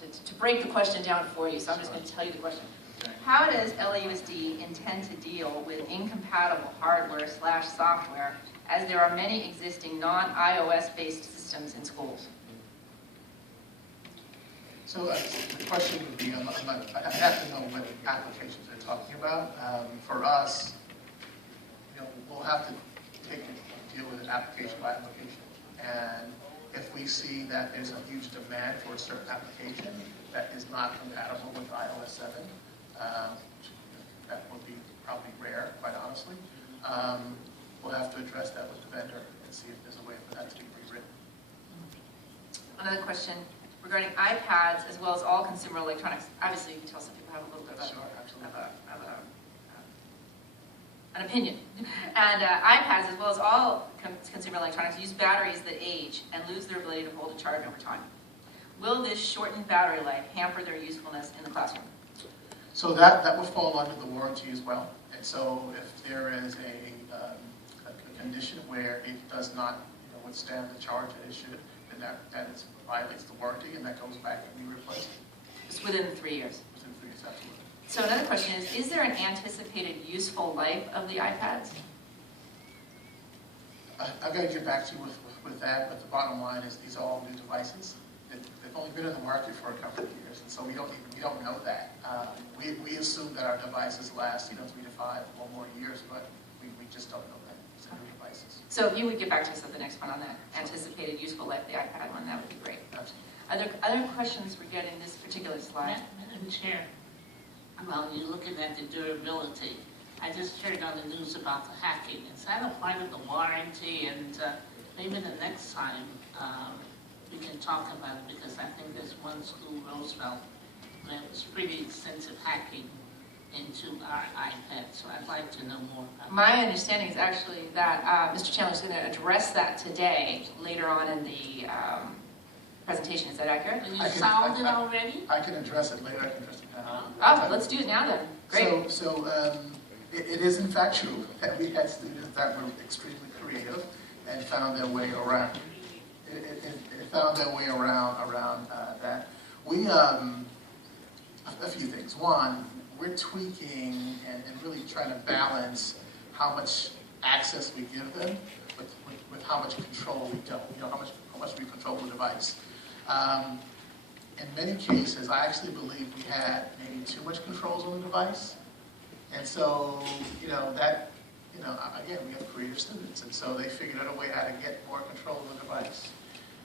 to break the question down for you, so I'm just going to tell you the question. How does LAUSD intend to deal with incompatible hardware/software, as there are many existing non-iOS based systems in schools? So the question would be, I have to know what applications they're talking about. For us, we'll have to deal with it application by application. And if we see that there's a huge demand for a certain application that is not compatible with iOS 7, that would be probably rare, quite honestly. We'll have to address that with the vendor and see if there's a way for that to be rewritten. Another question regarding iPads as well as all consumer electronics. Obviously, you can tell some people have a little bit of an opinion. And iPads as well as all consumer electronics use batteries that age and lose their ability to hold a charge over time. Will this shortened battery life hamper their usefulness in the classroom? So that would fall under the warranty as well. And so if there is a condition where it does not withstand the charge that it should, then that violates the warranty, and that goes back and we replace it. It's within 3 years. Within 3 years, absolutely. So another question is there an anticipated useful life of the iPads? I've got to get back to you with that, but the bottom line is these are all new devices. They've only been in the market for a couple of years, and so we don't know that. We assume that our devices last 3 to 5 or more years, but we just don't know that. It's new devices. So if you would get back to us at the next one on that anticipated useful life of the iPad one, that would be great. Absolutely. Other questions regarding this particular slide? Madam Chair, while you're looking at the durability, I just heard on the news about the hacking. Is that a part of the warranty? And maybe the next time we can talk about it, because I think there's one school, Roosevelt, where it was pretty extensive hacking into our iPad. So I'd like to know more about My understanding is actually that Mr. Chandler is going to address that today, later on in the presentation. Is that accurate? that. You solved it already? I can address it later. I can address it now. Oh, let's do it now then. Great. So it is in fact true that we had students that were extremely creative and found their way around. It found their way around that. We a few things. One, we're tweaking and really trying to balance how much access we give them with how much control we don't. How much we control the device. In many cases, I actually believe we had maybe too much controls on the device. And so, again, we have creative students, and so they figured out a way how to get more control of the device.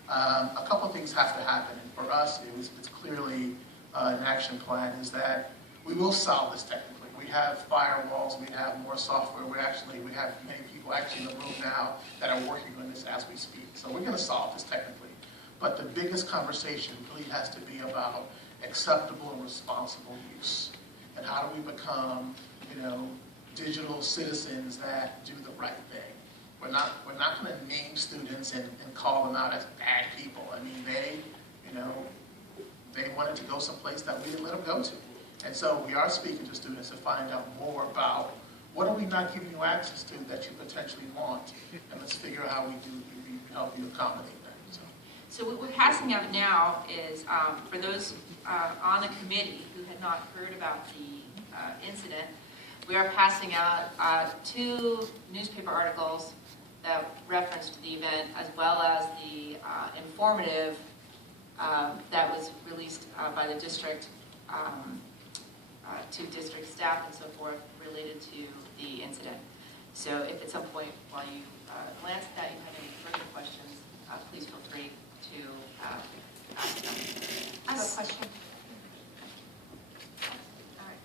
A couple of things have to happen, and for us, it's clearly an action plan, is that we will solve this technically. We have firewalls, we have more software, we have many people actually in the room now that are working on this as we speak. So we're going to solve this technically. But the biggest conversation really has to be about acceptable and responsible use. And how do we become, digital citizens that do the right thing? We're not going to name students and call them out as bad people. I mean, they wanted to go someplace that we didn't let them go to. And so we are speaking to students to find out more about what are we not giving you access to that you potentially want, and let's figure out how we help you accommodate that. So what we're passing out now is, for those on the committee who had not heard about the incident, we are passing out 2 newspaper articles that referenced the event, as well as the informative that was released by the district to district staff and so forth related to the incident. So if at some point while you glance at that you have any further questions, please feel free to ask them. I have a question. All right.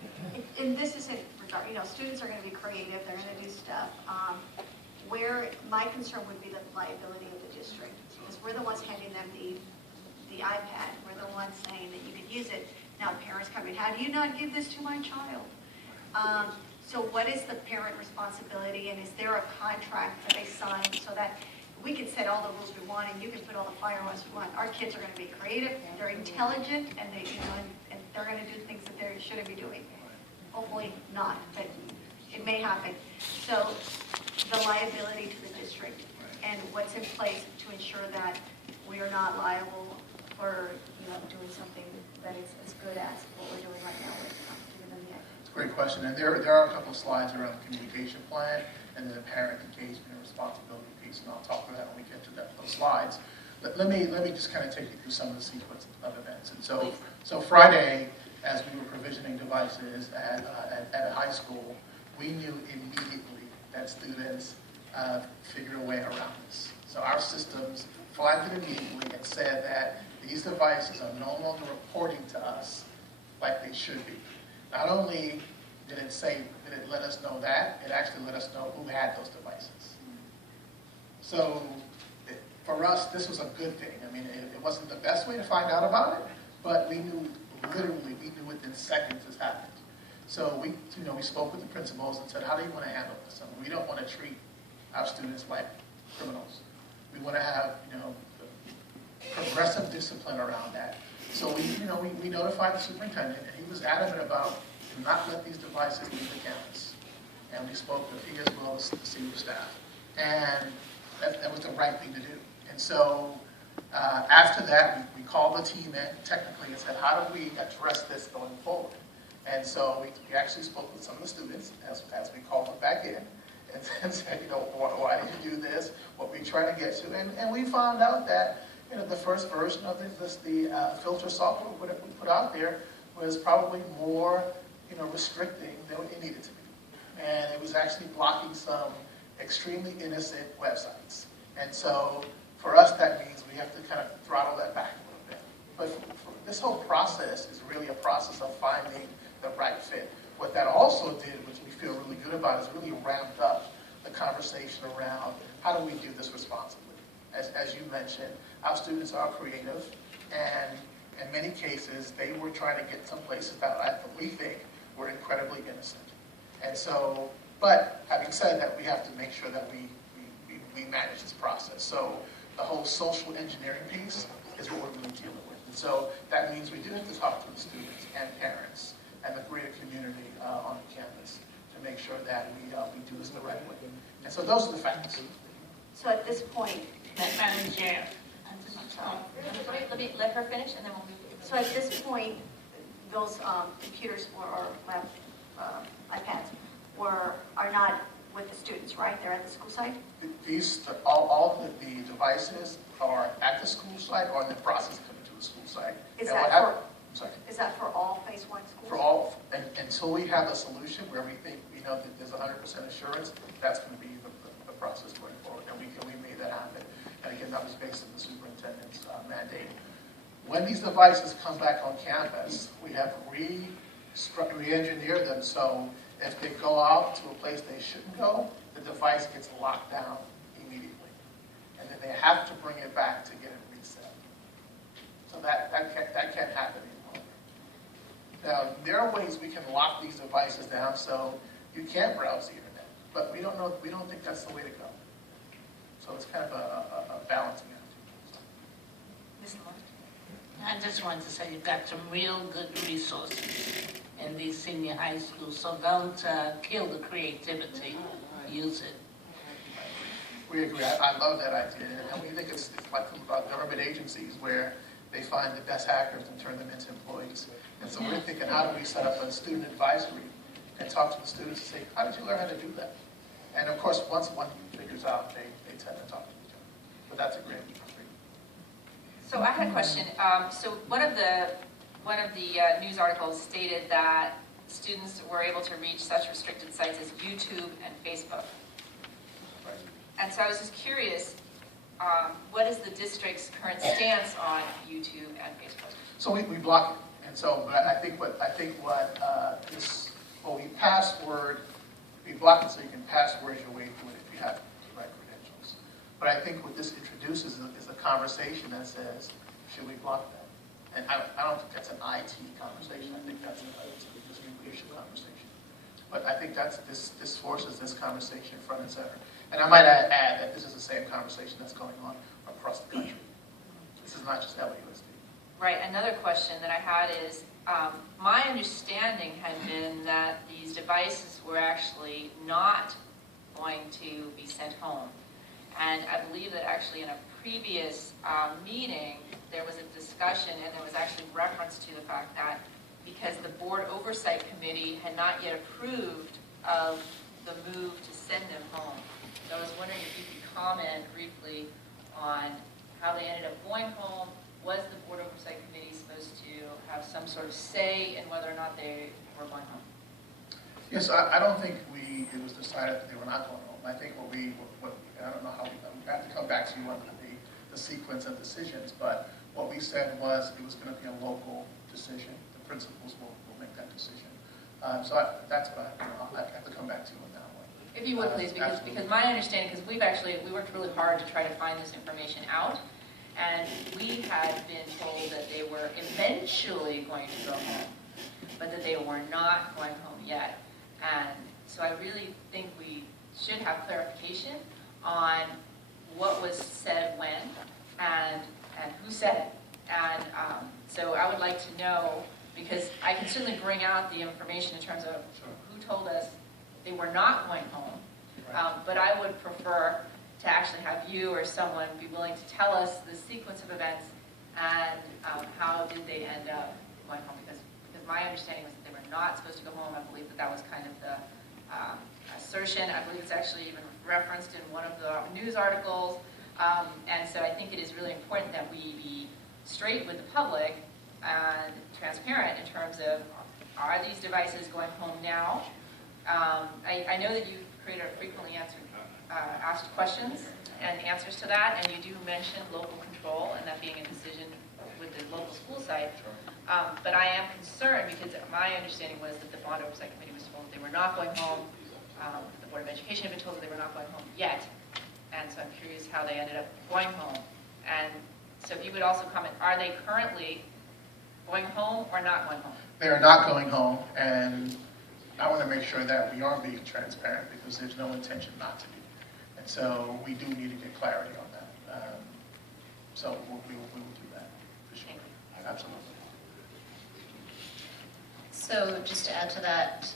And this is in regard, students are going to be creative, they're going to do stuff. Where my concern would be the liability of the district, because we're the ones handing them the iPad. We're the ones saying that you can use it. Now parents come in, how do you not give this to my child? So what is the parent responsibility, and is there a contract that they sign so that we can set all the rules we want and you can put all the firewalls we want? Our kids are going to be creative, they're intelligent, and and they're going to do things that they shouldn't be doing. Hopefully not, but it may happen. So the liability to the district and what's in place to ensure that we are not liable for doing something that it's as good as what we're doing right now with giving them the Great question, and there are a couple of slides around the communication plan and then the parent engagement and responsibility piece, and I'll talk about that when we get to those slides. Let me just kind of take you through some of the sequence of events. And so Friday, as we were provisioning devices at a high school, we knew immediately that students figured a way around this. So our systems flagged it immediately and said that these devices are no longer reporting to us like they should be. Not only did it let us know that, it actually let us know who had those devices. So for us, this was a good thing. I mean, it wasn't the best way to find out about it, but we knew, literally, we knew within seconds this happened. So we spoke with the principals and said, how do you want to handle this? I mean, we don't want to treat our students like criminals. We want to have, progressive discipline around that. So we notified the superintendent, and he was adamant about do not let these devices leave the campus. And we spoke with he as well as the senior staff. And that was the right thing to do. And so after that, we called the team in technically and said, how do we address this going forward? And so we actually spoke with some of the students as we called them back in and said, why did you do this? What were you trying to get to? And we found out that, the first version of the filter software we put out there was probably more, restricting than it needed to be. And it was actually blocking some extremely innocent websites. And so for us, that means we have to kind of throttle that back a little bit. But for this whole process is really a process of finding the right fit. What that also did, which we feel really good about, is really ramped up the conversation around how do we do this responsibly. As you mentioned, our students are creative, and in many cases, they were trying to get some places that we think were incredibly innocent. And so, but having said that, we have to make sure that we manage this process. So the whole social engineering piece is what we're really dealing with. And so that means we do have to talk to the students and parents and the greater community on the campus to make sure that we do this the right way. And so those are the facts. So at this point, Madam Chair, Let her finish, and then we'll move. So at this point, those computers or iPads are not with the students, right? They're at the school site? All of the devices are at the school site or in the process of coming to the school site. Is that for all Phase 1 schools? For all, until we have a solution where we think that there's 100% assurance, that's going to be the process going forward, and we made that happen. And again, that was based on the superintendent's mandate. When these devices come back on campus, we have re-engineered them so if they go out to a place they shouldn't go, the device gets locked down immediately. And then they have to bring it back to get it reset. So that can't happen anymore. Now, there are ways we can lock these devices down so you can't browse the internet, but we don't think that's the way to go. So it's kind of a balancing act. Ms. Lamont? I just wanted to say you've got some real good resources in these senior high schools, so don't kill the creativity, use it. We agree. I love that idea, and we think it's like about government agencies where they find the best hackers and turn them into employees. And so we're thinking, how do we set up a student advisory and talk to the students and say, how did you learn how to do that? And of course, once one figures out, they tend to talk to each other. But that's a great. So I had a question. So one of the news articles stated that students were able to reach such restricted sites as YouTube and Facebook. Right. And so I was just curious, what is the district's current stance on YouTube and Facebook? So we block it, and so I think we password. We block it so you can password your way through it if you have the right credentials. But I think what this introduces is a conversation that says, should we block that? And I don't think that's an IT conversation. I think that's a leadership conversation. But I think this forces this conversation front and center. And I might add that this is the same conversation that's going on across the country. This is not just LAUSD. Right. Another question that I had is, my understanding had been that these devices were actually not going to be sent home. And I believe that actually in a previous meeting, there was a discussion, and there was actually reference to the fact that because the board oversight committee had not yet approved of the move to send them home. So I was wondering if you could comment briefly on how they ended up going home. Was the board oversight committee supposed to have some sort of say in whether or not they were going home? Yes, I don't think it was decided that they were not going home. I think I don't know how, we have to come back to you on the sequence of decisions, but what we said was it was going to be a local decision. The principals will make that decision. That's what I have to come back to you on that one. If you would, please, because my understanding, because we worked really hard to try to find this information out, and we had been told that they were eventually going to go home, but that they were not going home yet. And so I really think we should have clarification on what was said when and who said it. And so I would like to know, because I can certainly bring out the information in terms of who told us they were not going home, but I would prefer to actually have you or someone be willing to tell us the sequence of events and how did they end up going home, because my understanding was that they were not supposed to go home. I believe that was kind of the assertion. I believe it's actually even referenced in one of the news articles. And so I think it is really important that we be straight with the public and transparent in terms of, are these devices going home now? I know that you created a frequently asked questions and answers to that, and you do mention local control and that being a decision with the local school site. But I am concerned because my understanding was that the bond oversight committee was told they were not going home. The Board of Education had been told that they were not going home yet. And so I'm curious how they ended up going home. And so if you would also comment, are they currently going home or not going home? They are not going home, and I want to make sure that we are being transparent because there's no intention not to be. And so we do need to get clarity on that. So we will do that, for sure. Absolutely. So just to add to that,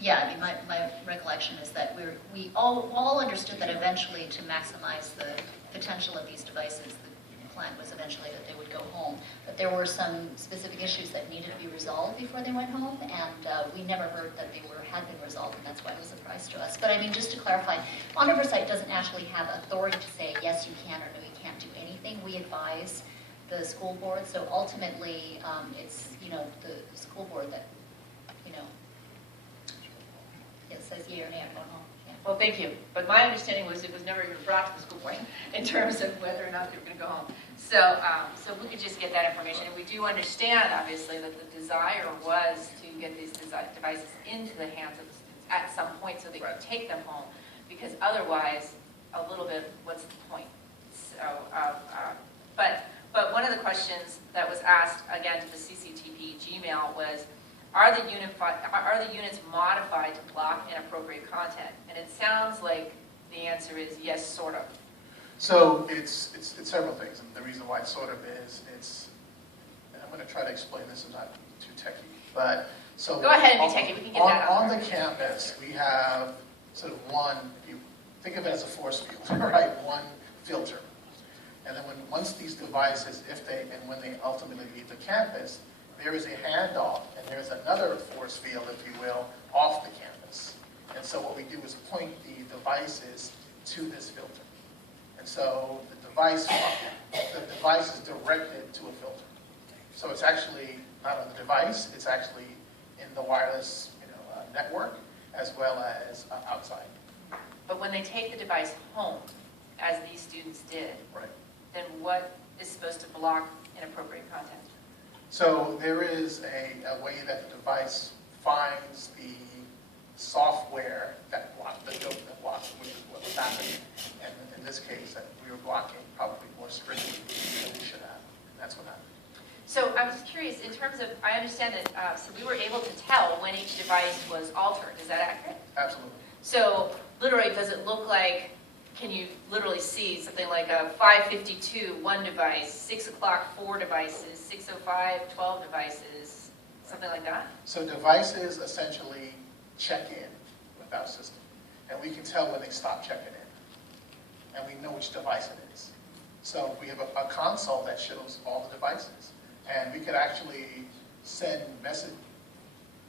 yeah, I mean, my recollection is that we all understood that eventually to maximize the potential of these devices, the plan was eventually that they would go home. But there were some specific issues that needed to be resolved before they went home, and we never heard that they had been resolved, and that's why it was a surprise to us. But I mean, just to clarify, bond oversight doesn't actually have authority to say, yes, you can, or no, you can't do anything. We advise the school board, so ultimately, it's, the school board that, it says yea or nay, I'm going home. Yeah. Well, thank you. But my understanding was it was never even brought to the school board in terms of whether or not they were going to go home. So, so we could just get that information. And we do understand, obviously, that the desire was to get these devices into the hands of the students at some point so they could take them home. Because otherwise, a little bit, what's the point? So, but one of the questions that was asked, again, to the CCTP Gmail was, are the units modified to block inappropriate content? And it sounds like the answer is yes, sort of. So it's several things, and the reason why it sort of is, and I'm going to try to explain this, I'm not too techy, but so go ahead and be techy, we can get that on the campus, we have sort of one, if you think of it as a force field, right, one filter. And then once these devices, when they ultimately leave the campus, there is a handoff, and there's another force field, if you will, off the campus. And so what we do is point the devices to this filter. And so the device is directed to a filter. So it's actually not on the device, it's actually in the wireless network, as well as outside. But when they take the device home, as these students did, right, then what is supposed to block inappropriate content? So there is a way that the device finds the software that blocks, which is what was happening. And in this case, that we were blocking probably more strictly than we should have. And that's what happened. So I was just curious, in terms of, I understand that, so we were able to tell when each device was altered. Is that accurate? Absolutely. So literally, does it look like, can you literally see something like a 5:52, one device, 6 o'clock, 4 devices, 6:05, 12 devices, something like that? So devices essentially check in with our system. And we can tell when they stop checking in. And we know which device it is. So we have a console that shows all the devices. And we could actually send message,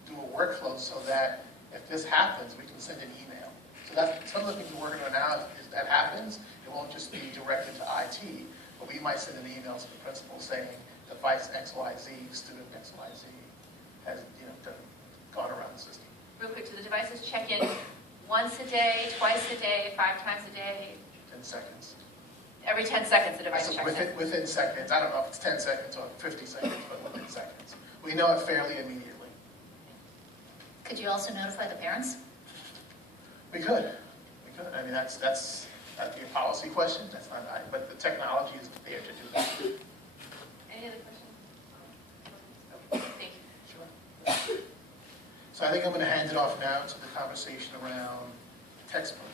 do a workflow so that if this happens, we can send an email. So that's some of the things we're working on now. Is that happens, it won't just be directed to IT, but we might send an email to the principal saying device XYZ, student XYZ has gone around the system. Real quick, so the devices check in once a day, twice a day, 5 times a day? 10 seconds. Every 10 seconds the device So checks in? within seconds. I don't know if it's 10 seconds or 50 seconds, but within seconds. We know it fairly immediately. Could you also notify the parents? We could. I mean, that'd be a policy question. That's not, but the technology is there to do that. Any other questions? Thank you. Sure. So I think I'm going to hand it off now to the conversation around textbook.